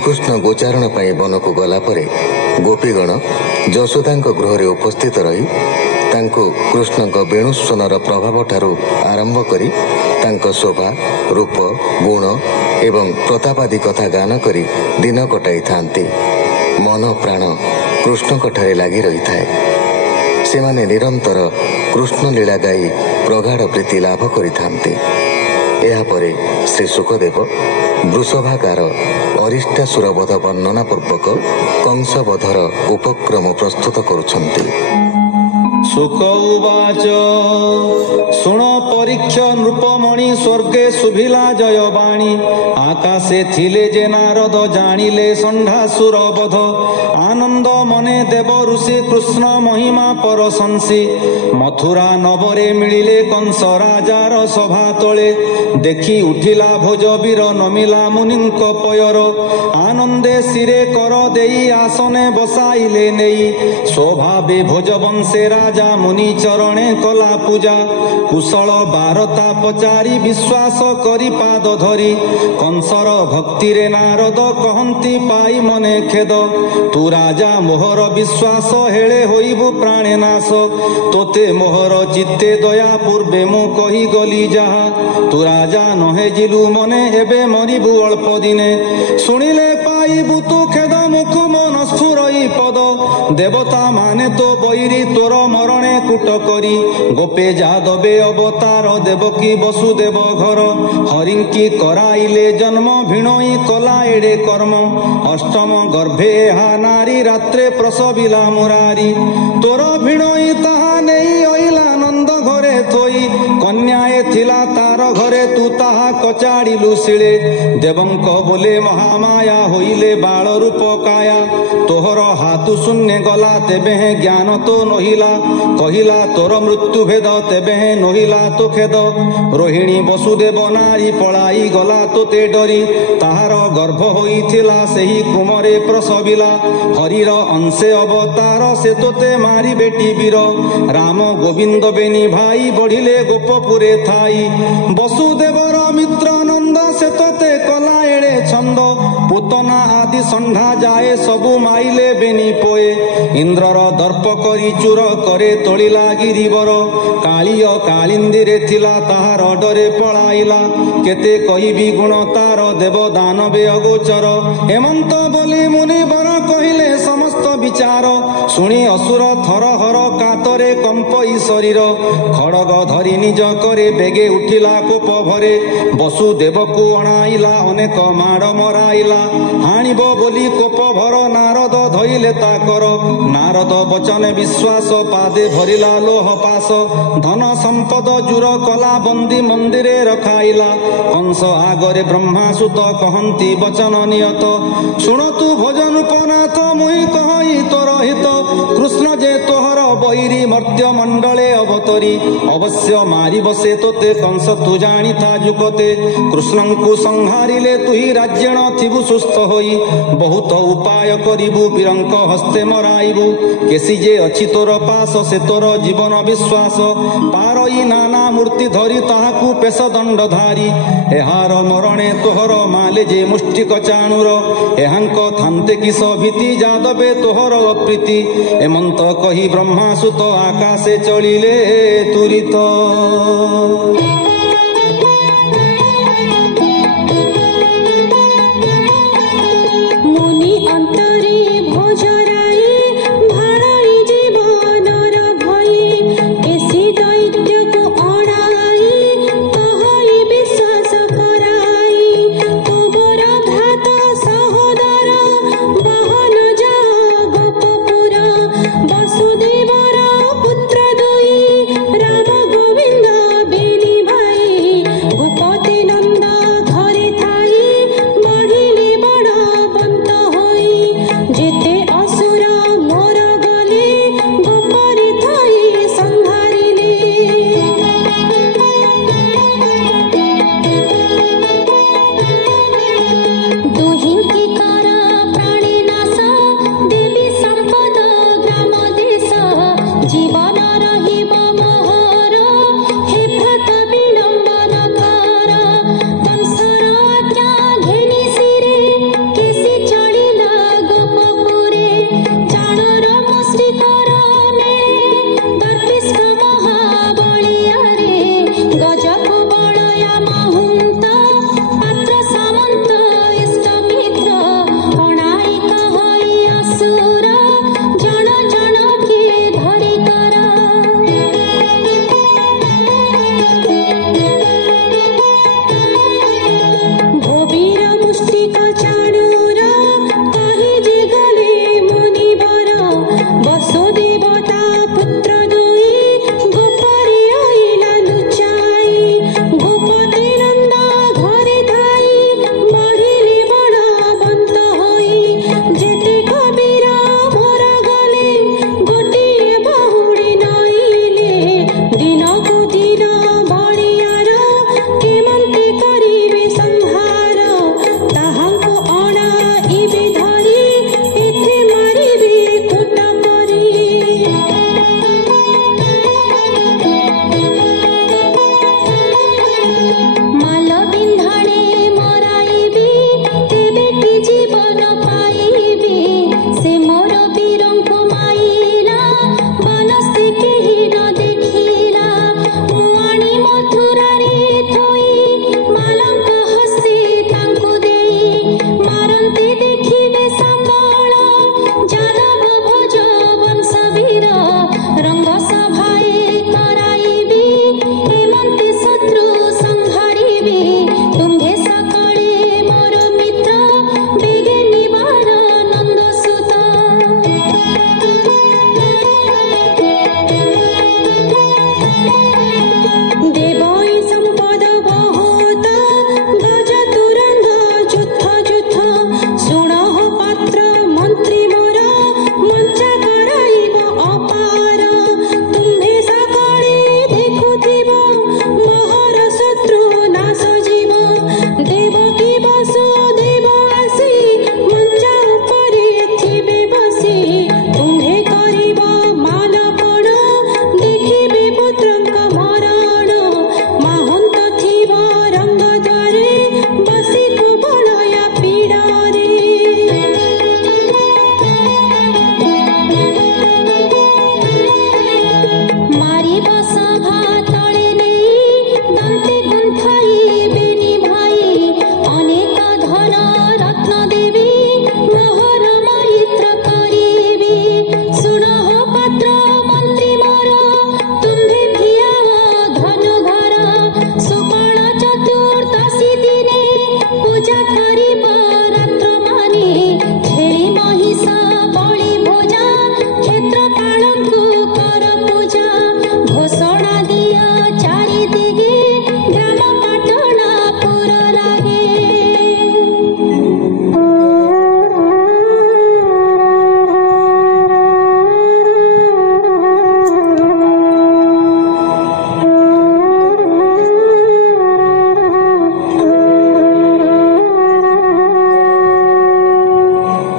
श्रीकृष्ण गोचारण पाई one को गला परे गोपीगण यशोदांक गृह उपस्थित रही तांको कृष्णक वेणुस्वनर प्रभाव ठारू आरंभ करी तांको शोभा रूप गुण एवं प्रतापादि कथा गान करी दिन कटाई थांती। मन प्राण कृष्णक ठारे लागी रही थाए। सेमाने निरंतर कृष्ण लीला गाई प्रगाढ़ प्रीति लाभ करी थांती। एहा परे श्री सुखदेव वृषभाकार अरिष्टासुर वध वर्णना पूर्वक कंस वधर उपक्रम प्रस्तुत करुछन्ति। सुख उवाच शुण परीक्ष नृपमणि स्वर्गे शुभिला जयवाणी आकाशे थिले जे नारद जानिले षण्ढासुर वध आनंद मने देव ऋषि कृष्ण महिमा परशंसी मथुरा नवरे मिलिले कंस राजार सभा तले देखि उठिला भोज वीर नमिला मुनिंक पयर आनंदे सिरे कर देई आसने बसाइले नेई स्वभावे भोज वंशे राजा मुनि चरणे कला पूजा कुशल बारता पचारी विश्वास करी पाद धरी कंसर भक्ति रे नारद कहंती पाई मने खेद तू राजा मोहर विश्वास हेले होइबु प्राणे नाश तोते मोहर चित्ते दया पूर्वे मु कही गली जाहा तू राजा नहे जिलु मने एबे मरिबु अल्प दिने सुनिले पाइबु तू खेद मुख मन स्फुरई पद देवता माने तो बैरी तोर मरणे कूट करी गोपे जादवे अवतार देवकी वसुदेव घर हरिंकी कराइले जन्म भिणई कला एडे कर्म अष्टम गर्भे हा नारी रात्रे प्रसविला मुरारी तोर भिणई ताहा नेई अइला नंद घरे थोई कन्याए थिला तार घरे तू ताहा कचाड़िलु शिले देवंक बोले महामाया होइले बाल रूप काया तोहर हाथु शून्य गला तेबे हे ज्ञान तो नहिला कहिला तोर मृत्यु भेद तेबे हे नहिला तो खेद रोहिणी वसुदेव नारी पलाई गला तोते डरी ताहार गर्भ होइथिला सेही कुमरे प्रसविला हरिर अंशे अवतार से तोते मारी बेटी वीर राम गोविंद बेनी भाई बढ़िले गोपपुरे थाई वसुदेवर मित्र नंद से तोते कला एड़े छंद पुतना आदि षण्ढा जाए सबु माइले बेनी पोए इंद्रर दर्प करी चूर करे तोलिला गिरिवर कालिय कालिंदीरे थिला ताहार डरे पळाइला केते कहिबी गुण तार देव दानवे अगोचर हेमंत बोली मुनिवर कहिले समस्त विचार शुणी असुर थर हर कातरे कंपई शरीर खड़ग धरी निज करे बेगे उठिला कोप भरे वसुदेव को अणाइला अनेक माड़ मराइला हाणिब बोली कोप भर नारद धइले ताकर नारद वचन विश्वास पादे भरिला लोह पास धन संपद जुर कला बंदी मंदिरे रखाइला कंस आगरे ब्रह्मासुत कहंती वचन नियत शुण तू भोजन उपनाथ मुई कहई तोर हित कृष्ण जे तोहर बैरी मर्त्य मंडले अवतरी अवश्य मारी बसे तोते कंस तू जानी था जुगते कृष्ण को संहारिले तु ही राज्यण थिबु सुस्थ होई बहुत उपाय करिबु वीरंक हस्ते मराइबु केसी जे अछि तोर पास से तोर जीवन विश्वास पारई नाना मूर्ति धरी ताहाकु पेश दंड धारी एहार मरणे तोहर माले जे मुष्टिक चाणुर एहांक थान्ते किस भीति जादवे तोहर अप्रीति एमंत कही ब्रह्मासुत आकाशे चलिले तुरित।